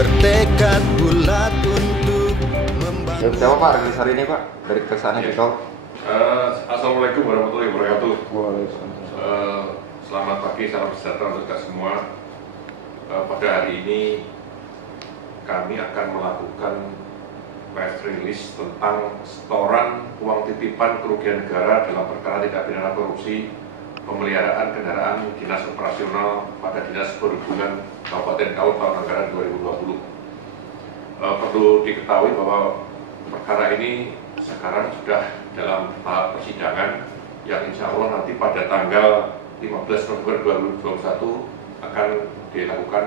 bertekad bulat untuk membangun. Siapa Pak rilis hari ini Pak dari Kejaksaan Negeri Kaur? Assalamualaikum warahmatullahi wabarakatuh. Waalaikumsalam. Selamat pagi, salam sejahtera untuk kita semua. Pada hari ini kami akan melakukan press release tentang setoran uang titipan kerugian negara dalam perkara tindak pidana korupsi pemeliharaan kendaraan dinas operasional pada Dinas Perhubungan Kabupaten Kaur tahun anggaran 2020. Perlu diketahui bahwa perkara ini sekarang sudah dalam tahap persidangan yang insya Allah nanti pada tanggal 15 November 2021 akan dilakukan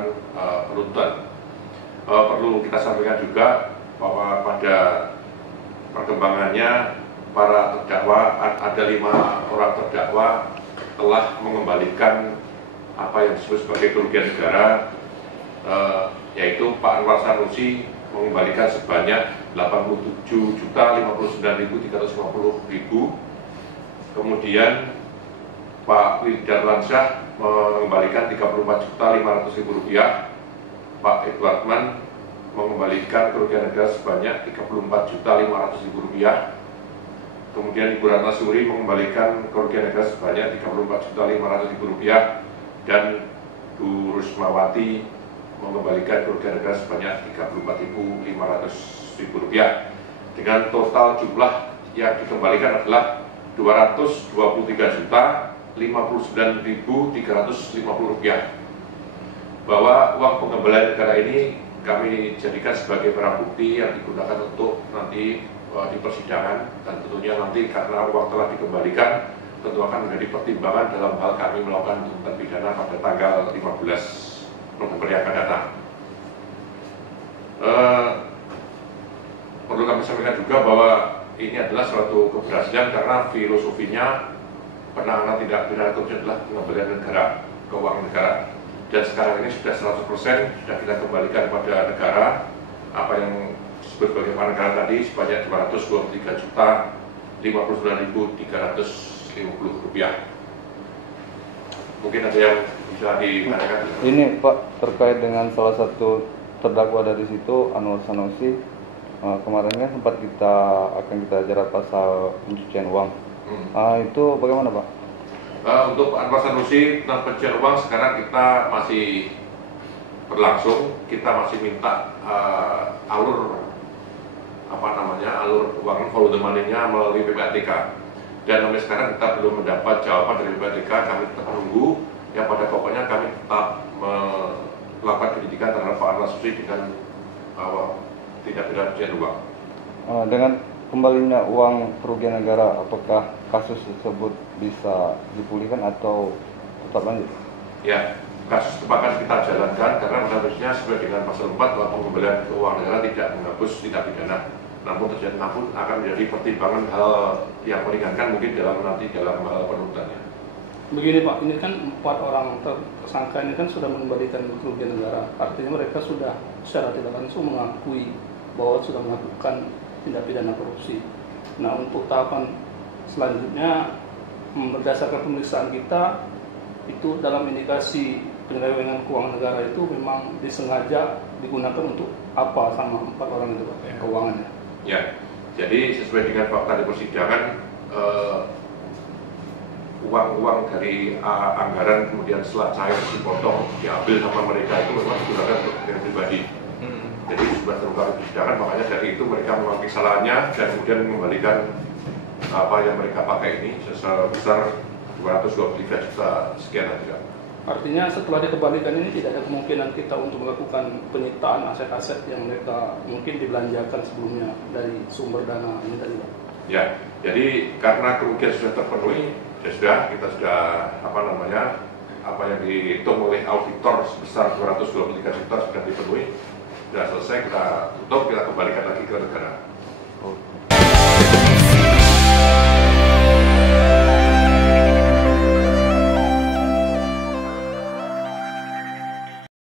penuntutan. Perlu kita sampaikan juga bahwa pada perkembangannya para terdakwa, ada 5 orang terdakwa telah mengembalikan apa yang disebut sebagai kerugian negara, yaitu Pak Anwar Sanusi mengembalikan sebanyak 87.059.350. Kemudian Pak Widar Lansyah mengembalikan 34.500.000 rupiah. Pak Edward Man mengembalikan kerugian negara sebanyak 34.500.000 rupiah. Kemudian Ibu Ratna Suri mengembalikan kerugian negara sebanyak 34.500.000 rupiah, dan Bu Rusmawati mengembalikan kerugian negara sebanyak 34.500.000 rupiah. Dengan total jumlah yang dikembalikan adalah 223.059.350 rupiah. Bahwa uang pengembalian negara ini kami jadikan sebagai barang bukti yang digunakan untuk nanti di persidangan, dan tentunya nanti karena uang telah dikembalikan tentu akan menjadi pertimbangan dalam hal kami melakukan tuntutan pidana pada tanggal 15 November yang akan datang. Perlu kami sampaikan juga bahwa ini adalah suatu keberhasilan karena filosofinya penanganan tindak pidana korupsi adalah pengembalian negara, keuangan negara, dan sekarang ini sudah 100% sudah kita kembalikan kepada negara apa yang disebut sebagai negara tadi sebanyak 223.059.350 rupiah. Mungkin ada yang bisa ditanyakan. Ini Pak, terkait dengan salah satu terdakwa dari situ, Anwar Sanusi, kemarin kan sempat akan kita jerat pasal pencucian uang. Itu bagaimana Pak? Untuk Anwar Sanusi tentang pencucian uang sekarang kita masih berlangsung. Kita masih minta alur uang volume money-nya melalui PPATK, dan sampai sekarang kita belum mendapat jawaban dari PPATK. Kami tetap menunggu. Yang pada pokoknya kami tetap melakukan penyidikan terhadap Pak Anwar Sanusi dengan tindak pidana pencucian uang. Dengan kembalinya uang kerugian negara, apakah kasus tersebut bisa dipulihkan atau tetap lanjut? Ya, kasus itu akan kita jalankan karena harusnya sesuai dengan pasal 4 bahwa pengembalian keuangan negara tidak menghapus tindak pidana. Namun akan menjadi pertimbangan hal yang meringankan mungkin dalam penuntutannya. Begini Pak, ini kan 4 orang tersangka ini kan sudah mengembalikan kerugian negara. Artinya mereka sudah secara tidak langsung mengakui bahwa sudah melakukan tindak pidana korupsi. Nah, untuk tahapan selanjutnya berdasarkan pemeriksaan kita itu dalam indikasi penyelewengan keuangan negara itu memang disengaja digunakan untuk apa sama 4 orang itu Pak, keuangannya. Ya, jadi sesuai dengan fakta di persidangan, uang-uang dari anggaran kemudian setelah cair dipotong diambil sama mereka itu memang digunakan untuk kepentingan pribadi. Jadi sudah terungkap di persidangan, makanya dari itu mereka mengakui kesalahannya dan kemudian mengembalikan apa yang mereka pakai ini sebesar 223 juta sekian juga. Artinya setelah dikembalikan ini tidak ada kemungkinan kita untuk melakukan penyitaan aset-aset yang mereka mungkin dibelanjakan sebelumnya dari sumber dana ini tadi Pak. Ya, jadi karena kerugian sudah terpenuhi, kita sudah apa yang dihitung oleh auditor sebesar 223 juta sudah dipenuhi, sudah selesai, kita tutup, kita kembalikan lagi ke negara.